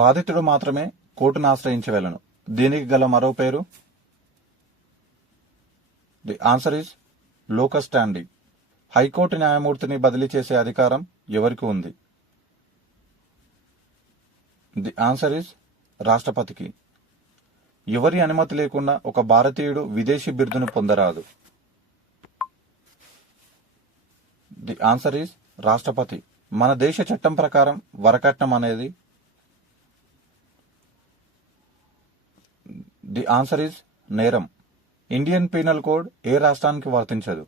బాధితుడు మాత్రమే కోర్టును ఆశ్రయించగలను దీనికి గల మరో పేరు? The answer is locus standi high court న్యాయమూర్తిని బదిలీ చేసే అధికారం ఎవరికి ఉంది? ది ఆన్సర్ ఈజ్ రాష్ట్రపతికి. ఎవరి అనుమతి లేకుండా ఒక భారతీయుడు విదేశీ బిరుదును పొందరాదు. ది ఆన్సర్ ఈజ్ రాష్ట్రపతి. మన దేశ చట్టం ప్రకారం వరకట్నం అనేది ది ఆన్సర్ ఇస్ నేరం. ఇండియన్ పీనల్ కోడ్ ఏ రాష్ట్రానికి వర్తించదు?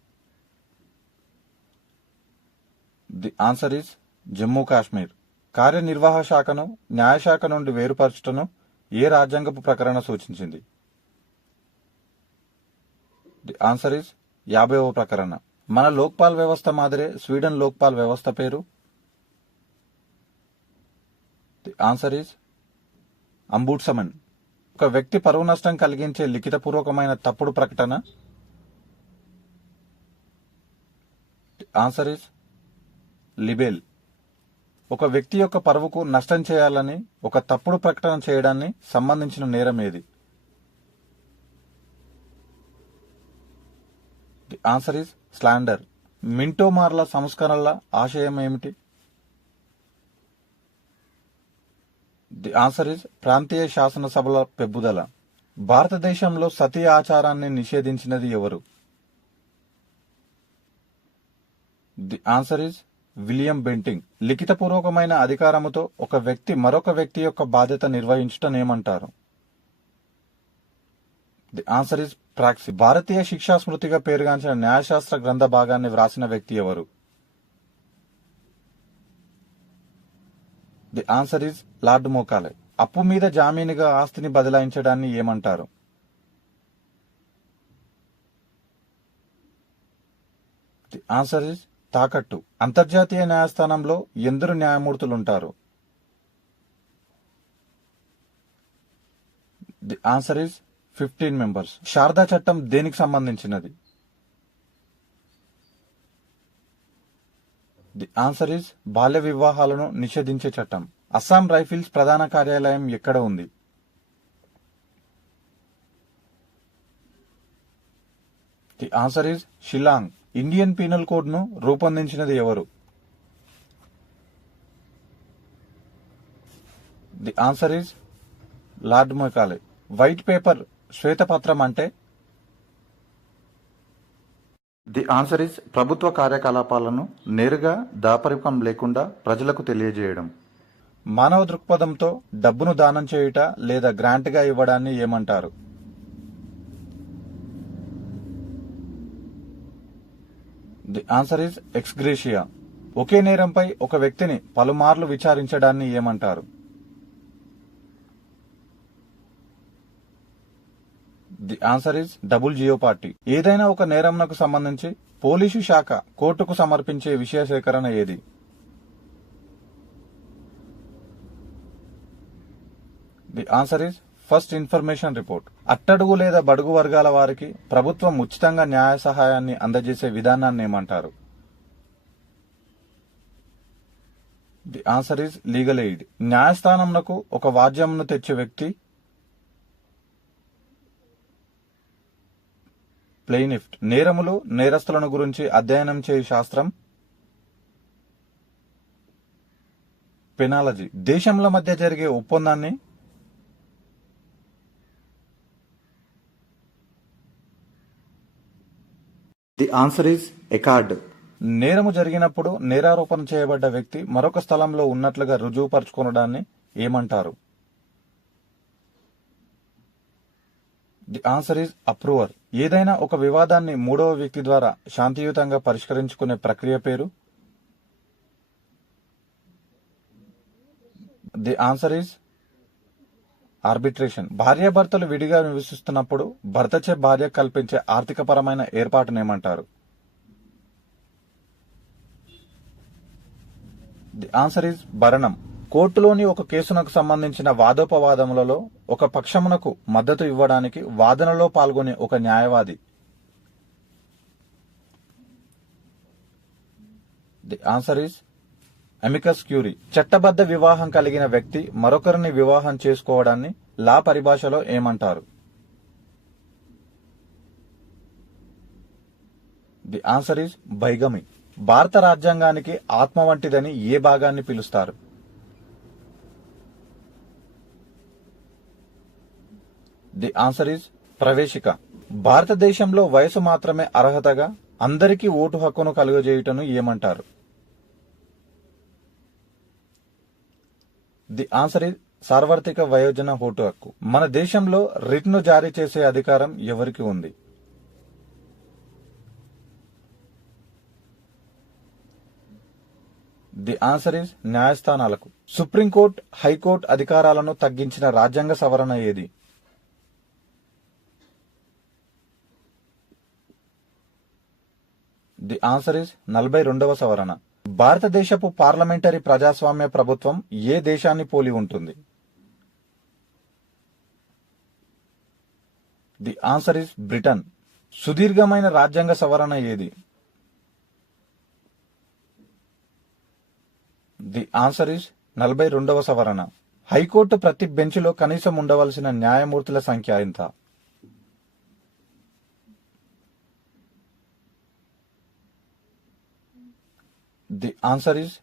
The answer is Jammu Kashmir కార్యనిర్వాహ శాఖను న్యాయశాఖ నుండి వేరుపరచుటను ఏ రాజ్యాంగపు ప్రకరణ సూచించింది? ది ఆన్సర్ ఇస్ యాభైవ ప్రకరణ. మన లోక్పాల్ వ్యవస్థ మాదిరే స్వీడన్ లోక్పాల్ వ్యవస్థ పేరు? ది ఆన్సర్ ఇస్ అంబూట్సమన్ ఒక వ్యక్తి పరువు నష్టం కలిగించే లిఖితపూర్వకమైన తప్పుడు ప్రకటన? ఆన్సర్ ఇస్ లిబెల్ ఒక వ్యక్తి యొక్క పరువుకు నష్టం చేయాలని ఒక తప్పుడు ప్రకటన చేయడాన్ని సంబంధించిన నేరం ఏది? ఆన్సర్ ఇస్ స్లాండర్ మింటో మార్ల సంస్కరణల ఆశయం ఏమిటి? ది ఆన్సర్ ఇస్ ప్రాంతీయ శాసనసభల పెబ్బుదల. భారతదేశంలో సతీ ఆచారాన్ని నిషేధించినది ఎవరు? The answer is William Bentinck లిఖితపూర్వకమైన అధికారముతో ఒక వ్యక్తి మరొక వ్యక్తి యొక్క బాధ్యత నిర్వహించటం ఏమంటారు ది ఆన్సర్ ఇస్ ప్రాక్సీ భారతీయ శిక్షా స్మృతిగా పేరుగాంచిన న్యాయశాస్త్ర గ్రంథ భాగాన్ని వ్రాసిన వ్యక్తి ఎవరు? The answer is lord Macaulay. అప్పు మీద జామీనుగా ఆస్తిని బదలాయించడాన్ని ఏమంటారు? ది ఆన్సర్ ఇస్ తాకట్టు. అంతర్జాతీయ న్యాయస్థానంలో ఎందరు న్యాయమూర్తులు ఉంటారు the answer is fifteen members Sarda చట్టం దేనికి సంబంధించినది? ది ఆన్సర్ ఇస్ బాల్య వివాహాలను నిషేధించే చట్టం. అస్సాం రైఫిల్స్ ప్రధాన కార్యాలయం ఎక్కడ ఉంది? The answer is Shillong Indian penal కోడ్ను రూపొందించినది ఎవరు? The answer is lord Macaulay white paper శ్వేతపత్రం అంటే ది ఆన్సర్ ఇస్ ప్రభుత్వ కార్యకలాపాలను నేరుగా దాపరికం లేకుండా ప్రజలకు తెలియజేయడం. మానవ దృక్పథంతో డబ్బును దానం చేయుట లేదా గ్రాంట్గా ఇవ్వడాన్ని ఏమంటారు? The answer is ex gratia ఒకే నేరంపై ఒక వ్యక్తిని పలుమార్లు విచారించడాన్ని ఏమంటారు? The answer is double jeopardy ఏదైనా ఒక నేరంనకు సంబంధించి పోలీసు శాఖ కోర్టుకు సమర్పించే విషయ సేకరణ ఏది? The answer is first information report అట్టడుగు లేదా బడుగు వర్గాల వారికి ప్రభుత్వం ఉచితంగా న్యాయ సహాయాన్ని అందజేసే విధానాన్ని ఏమంటారు? The answer is legal aid న్యాయస్థానంకు ఒక వాద్యంను తెచ్చే వ్యక్తి ప్లెయినిఫ్ట్. నేరములు నేరస్తులను గురించి అధ్యయనం చేయు శాస్త్రం. పెనాలజీ. దేశంల మధ్య జరిగే ఒప్పందాన్ని ది ఆన్సర్ ఈస్ ఎకార్డ్ నేరము జరిగినప్పుడు నేరారోపణ చేయబడ్డ వ్యక్తి మరొక స్థలంలో ఉన్నట్లుగా రుజువుపరచుకొనడాన్ని ఏమంటారు? ది ఆన్సర్ ఈజ్ అప్రూవర్ ఏదైనా ఒక వివాదాన్ని మూడవ వ్యక్తి ద్వారా శాంతియుతంగా పరిష్కరించుకునే ప్రక్రియ పేరు? ది ఆన్సర్ ఈజ్ ఆర్బిట్రేషన్ భార్యాభర్తలు విడిగా నివసిస్తున్నప్పుడు భర్తచే భార్య కల్పించే ఆర్థికపరమైన ఏర్పాటును ఏమంటారు? ది ఆన్సర్ ఈజ్ భరణం. కోర్టులోని ఒక కేసునకు సంబంధించిన వాదోపవాదములలో ఒక పక్షమునకు మద్దతు ఇవ్వడానికి వాదనలో పాల్గొనే ఒక న్యాయవాది. The answer is amicus curiae చట్టబద్ధ వివాహం కలిగిన వ్యక్తి మరొకరిని వివాహం చేసుకోవడాన్ని లా పరిభాషలో ఏమంటారు? The answer is bigamy. భారత రాజ్యాంగానికి ఆత్మ వంటిదని ఏ భాగాన్ని పిలుస్తారు? ది ఆన్సర్ ఈస్ ప్రవేశిక. భారతదేశంలో వయసు మాత్రమే అర్హతగా అందరికీ ఓటు హక్కును కలుగజేయుటను ఏమంటారు ది ఆన్సర్ ఈజ్ సార్వత్రిక వయోజన ఓటు హక్కు. మన దేశంలో రిట్ను జారీ చేసే అధికారం ఎవరికి ఉంది? ది ఆన్సర్ ఇస్ న్యాయస్థానాలకు. సుప్రీంకోర్టు హైకోర్టు అధికారాలను తగ్గించిన రాజ్యాంగ సవరణ ఏది? ది ఆన్సర్ ఇస్ నలభై రెండవ సవరణ. భారతదేశపు పార్లమెంటరీ ప్రజాస్వామ్య ప్రభుత్వం ఏ దేశాన్ని పోలి ఉంటుంది? The answer is Britain. సుదీర్ఘమైన రాజ్యాంగ సవరణ ఏది? ది ఆన్సర్ ఇస్ నలభై రెండవ సవరణ. హైకోర్టు ప్రతి బెంచ్లో కనీసం ఉండవలసిన న్యాయమూర్తుల సంఖ్య ఎంత? ది ఆన్సర్ ఇస్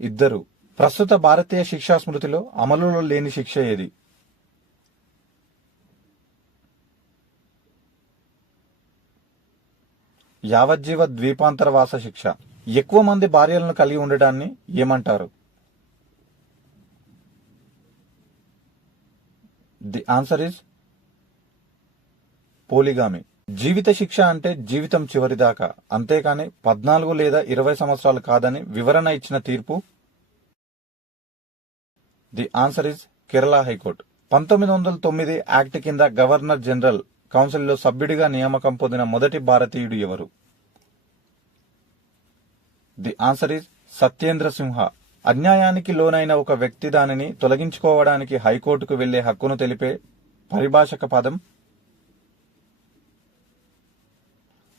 ఇద్దరు. ప్రస్తుత భారతీయ శిక్షా స్మృతిలో అమలులో లేని శిక్ష ఏది? యావజ్జీవ ద్వీపాంతరవాస శిక్ష. ఎక్కువ మంది భార్యలను కలిగి ఉండటాన్ని ఏమంటారు? The answer is polygamy. జీవిత శిక్ష అంటే జీవితం చివరిదాకా. అంతేకాని పద్నాలుగు లేదా ఇరవై సంవత్సరాలు కాదని వివరణ ఇచ్చిన తీర్పు? The answer is Kerala high court. పంతొమ్మిది వందల తొమ్మిది యాక్ట్ కింద గవర్నర్ జనరల్ కౌన్సిల్లో సభ్యుడిగా నియామకం పొందిన మొదటి భారతీయుడు ఎవరు? The answer is Satyendra Sinha. అన్యాయానికి లోనైన ఒక వ్యక్తి దానిని తొలగించుకోవడానికి హైకోర్టుకు వెళ్ళే హక్కును తెలిపే పరిభాషక పదం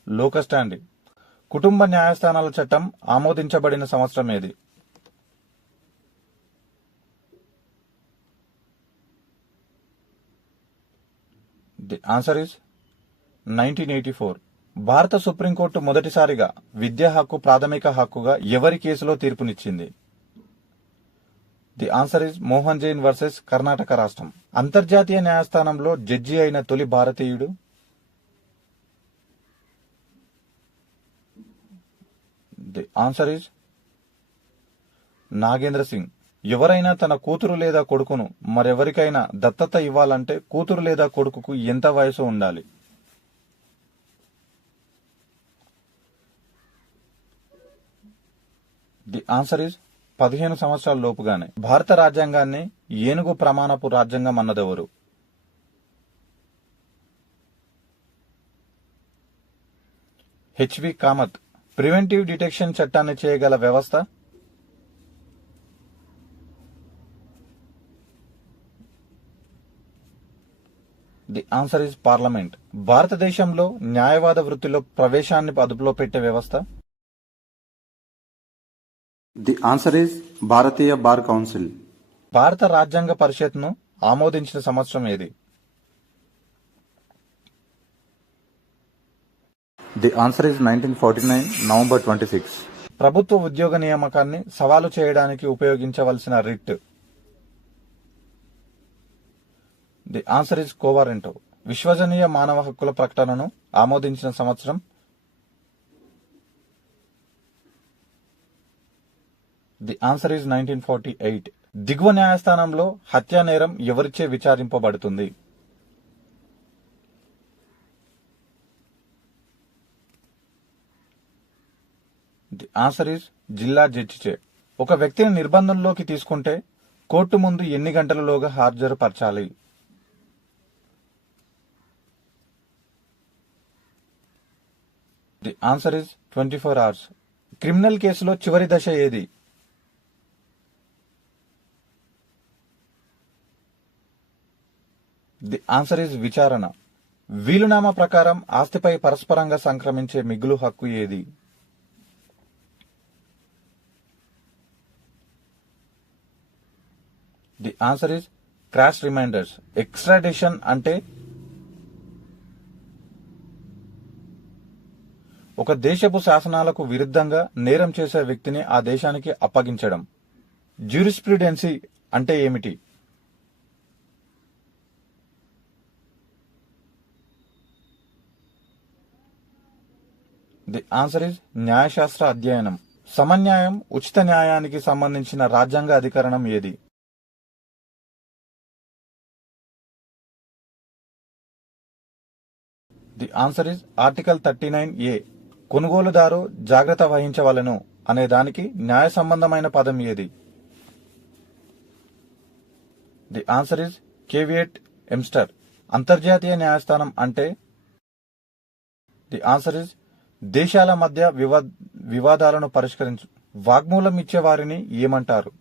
లోకస్టాండి కుటుంబ న్యాయస్థానాల చట్టం ఆమోదించబడిన సంవత్సరం ఏది? The answer is nineteen eighty four. భారత సుప్రీంకోర్టు మొదటిసారిగా విద్యా హక్కు ప్రాథమిక హక్కుగా ఎవరి కేసులో తీర్పునిచ్చింది? The answer is Mohan Jain versus Karnataka రాష్ట్రం. అంతర్జాతీయ న్యాయస్థానంలో జడ్జి అయిన తొలి భారతీయుడు the answer is Nagendra Singh. ఎవరైనా తన కూతురు లేదా కొడుకును మరెవరికైనా దత్తత ఇవ్వాలంటే కూతురు లేదా కొడుకుకు ఎంత వయసు ఉండాలి? ది ఆన్సర్ ఈజ్ పదిహేను సంవత్సరాల లోపుగానే. భారత రాజ్యాంగాన్ని ఏనుగు ప్రమాణపు రాజ్యాంగం అన్నదెవరు హెచ్వి కామత్. ప్రివెంటివ్ డిటెక్షన్ చట్టాన్ని చేయగల వ్యవస్థ? The answer is parliament. భారతదేశంలో న్యాయవాద వృత్తిలో ప్రవేశాన్ని అదుపులో పెట్టే వ్యవస్థ? ది ఆన్సర్ ఈజ్ భారతీయ బార్ కౌన్సిల్. భారత రాజ్యాంగ పరిషత్ను ఆమోదించిన సంవత్సరం ఏది? The answer is nineteen forty nine November twenty six ప్రభుత్వ ఉద్యోగ నియామకాన్ని సవాలు చేయడానికి ఉపయోగించవలసిన writ. The answer is quo warranto. విశ్వసనీయ మానవ హక్కుల ప్రకటనను ఆమోదించిన సంవత్సరం the answer is nineteen forty eight దిగువ న్యాయస్థానంలో హత్యా నేరం ఎవరిచే విచారింపబడుతుంది? ఆన్సర్ ఇస్ జిల్లా జడ్జిచే. ఒక వ్యక్తిని నిర్బంధంలోకి తీసుకుంటే కోర్టు ముందు ఎన్ని గంటలలోగా హాజరుపరచాలి? The answer is twenty four hours. Criminal కేసులో చివరి దశ ఏది? ది ఆన్సర్ ఇస్ విచారణ. వీలునామా ప్రకారం ఆస్తిపై పరస్పరంగా సంక్రమించే మిగులు హక్కు ఏది? The answer is crash reminders extradition అంటే ఒక దేశపు శాసనాలకు విరుద్ధంగా నేరం చేసే వ్యక్తిని ఆ దేశానికి అప్పగించడం. జ్యూరిస్ప్రుడెన్సీ అంటే ఏమిటి? ది ఆన్సర్ ఇస్ న్యాయశాస్త్ర అధ్యయనం. సమన్యాయం ఉచిత న్యాయానికి సంబంధించిన రాజ్యాంగ అధికరణం ఏది? The answer is article thirty nine A. కొనుగోలుదారు జాగ్రత్త వహించవలను అనే దానికి న్యాయ సంబంధమైన పదం ఏది? The answer is caveat emptor. అంతర్జాతీయ న్యాయస్థానం అంటే? ది ఆన్సర్ ఇస్ దేశాల మధ్య వివా వివాదాలను పరిష్కరించు వాగ్మూలం ఇచ్చే వారిని ఏమంటారు?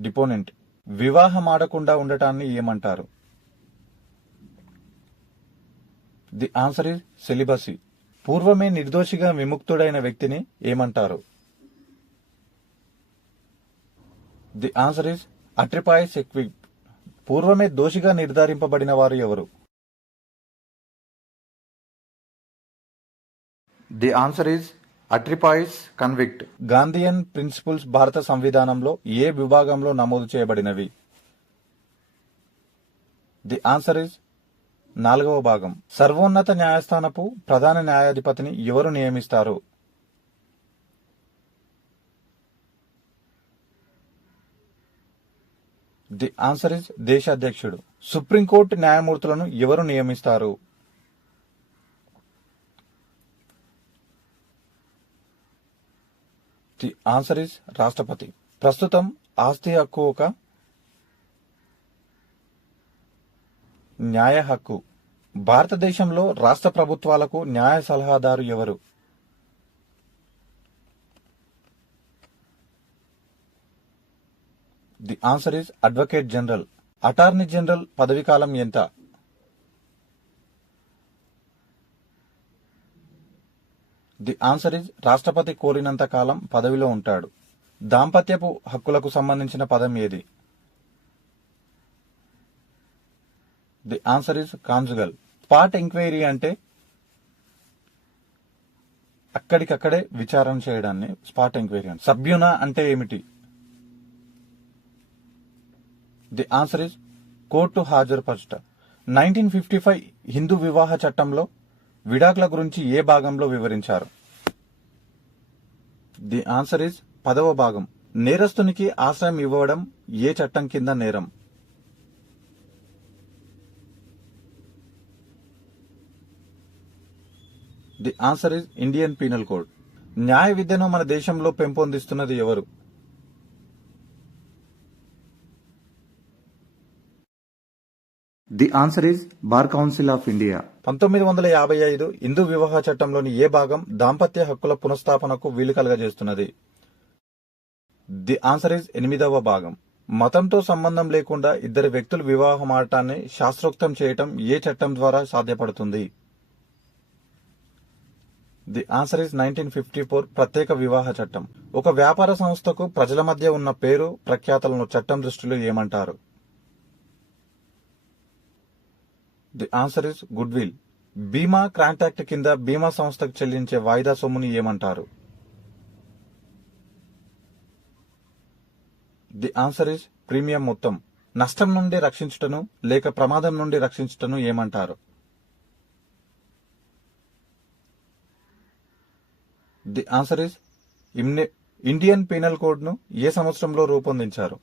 డిపోనెంట్. వివాహం ఆడకుండా ఉండటాన్ని ఏమంటారు? The answer is celibacy. పూర్వమే నిర్దోషిగా విముక్తుడైన వ్యక్తిని ఏమంటారు? The answer is autrefois acquit. పూర్వమే దోషిగా నిర్ధారింపబడిన వారు ఎవరు? The answer is Atripies convict. Gandhian principles భారత సంవిధానంలో ఏ విభాగంలో నమోదు చేయబడినవి? ది ఆన్సర్ ఇస్ నాలుగవ భాగం. సర్వోన్నత న్యాయస్థానపు ప్రధాన న్యాయాధిపతిని ఎవరు నియమిస్తారు? ది ఆన్సర్ ఇస్ దేశ అధ్యక్షుడు సుప్రీంకోర్టు న్యాయమూర్తులను ఎవరు నియమిస్తారు? ది ఆన్సర్ ఇస్ రాష్ట్రపతి. ప్రస్తుతం ఆస్తి హక్కు ఒక న్యాయ హక్కు. భారతదేశంలో రాష్ట్ర ప్రభుత్వాలకు న్యాయ సలహాదారు ఎవరు? The answer is advocate general. Attorney general పదవి కాలం ఎంత? ది ఆన్సర్ ఇస్ రాష్ట్రపతి కోరినంత కాలం పదవిలో ఉంటాడు. దాంపత్యపు హక్కులకు సంబంధించిన పదం ఏది? The answer is conjugal spot enquiry అంటే అక్కడికక్కడే విచారణ చేయడాన్ని స్పాట్ ఎంక్వైరీ అంటే. సభ్యున అంటే ఏమిటి? ది ఆన్సర్ ఇస్ కోర్టు హాజరుపరచుట. నైన్టీన్ ఫిఫ్టీ ఫైవ్ హిందూ వివాహ చట్టంలో విడాకుల గురించి ఏ భాగంలో వివరించారు? ది ఆన్సర్ ఇస్ పదవ భాగం. నేరస్తునికి ఆశ్రయం ఇవ్వడం ఏ చట్టం కింద నేరం? The answer is Indian penal code న్యాయ విద్యను మన దేశంలో పెంపొందిస్తున్నది ఎవరు? The answer is Bar Council of India. పంతొమ్మిది వందల యాభై ఐదు హిందూ వివాహ చట్టంలోని ఏ భాగం దాంపత్య హక్కుల పునఃస్థాపనకు వీలు కలగజేస్తున్నది? ది ఆన్సర్ ఇస్ ఎనిమిదవ భాగం. మతంతో సంబంధం లేకుండా ఇద్దరు వ్యక్తులు వివాహం ఆడటాన్ని శాస్త్రోక్తం చేయటం ఏ చట్టం ద్వారా సాధ్యపడుతుంది? The answer is nineteen fifty four ప్రత్యేక వివాహ చట్టం. ఒక వ్యాపార సంస్థకు ప్రజల మధ్య ఉన్న పేరు ప్రఖ్యాతలను చట్టం దృష్టిలో ఏమంటారు? The answer is goodwill బీమా కాంట్రాక్ట్ కింద బీమా సంస్థకు చెల్లించే వాయిదా సొమ్ముని ఏమంటారు? ది ఆన్సర్ ఇస్ ప్రీమియం మొత్తం. నష్టం నుండి రక్షించుటను లేక ప్రమాదం నుండి రక్షించుటను ఏమంటారు? The answer is Indian penal కోడ్ను ఏ సంవత్సరంలో రూపొందించారు?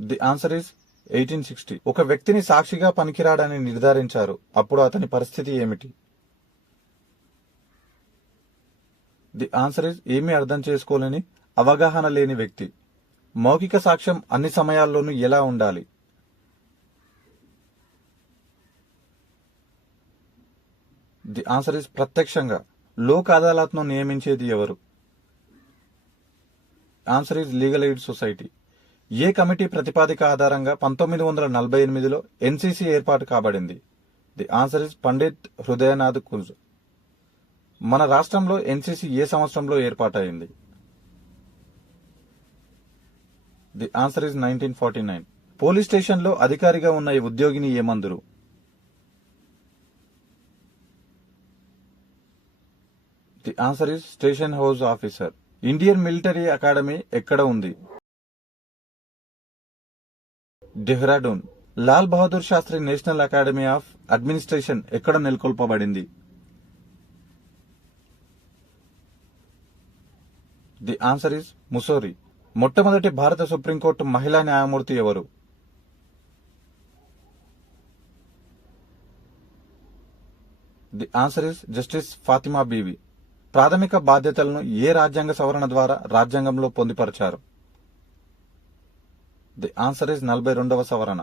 The answer is eighteen sixty. ఒక వ్యక్తిని సాక్షిగా పనికిరాడని నిర్ధారించారు. అప్పుడు అతని పరిస్థితి ఏమిటి? ది ఆన్సర్ ఇస్ ఏమీ అర్థం చేసుకోలేని అవగాహన లేని వ్యక్తి. మౌఖిక సాక్ష్యం అన్ని సమయాల్లోనూ ఎలా ఉండాలి? ది ఆన్సర్ ఇస్ ప్రత్యక్షంగా. లోక్ అదాలత్ను నియమించేది ఎవరు? Answer is legal aid society. A committee ప్రతిపాదిక ఆధారంగా పంతొమ్మిది వందల నలభై ఎనిమిదిలో ఎన్సీసీ ఏర్పాటు కాబడింది? The answer is Pandit Hridaynath Kunzru మన రాష్ట్రంలో ఎన్సీసీ ఏ సంవత్సరంలో ఏర్పాటైంది the answer is nineteen forty nine. Police స్టేషన్లో అధికారిగా ఉన్న ఈ ఉద్యోగిని ఏమందురు? The answer is station house officer Indian military academy ఎక్కడ ఉంది? Dehradun Lal Bahadur Shastri national academy of administration ఎక్కడ నెలకొల్పబడింది? ది ఆన్సర్ ఇస్ ముసోరి మొట్టమొదటి భారత సుప్రీంకోర్టు మహిళా న్యాయమూర్తి ఎవరు? The answer is justice Fathima Beevi ప్రాథమిక బాధ్యతలను ఏ రాజ్యాంగ సవరణ ద్వారా రాజ్యాంగంలో పొందుపరిచారు? ది ఆన్సర్ ఇస్ నలభై రెండవ సవరణ.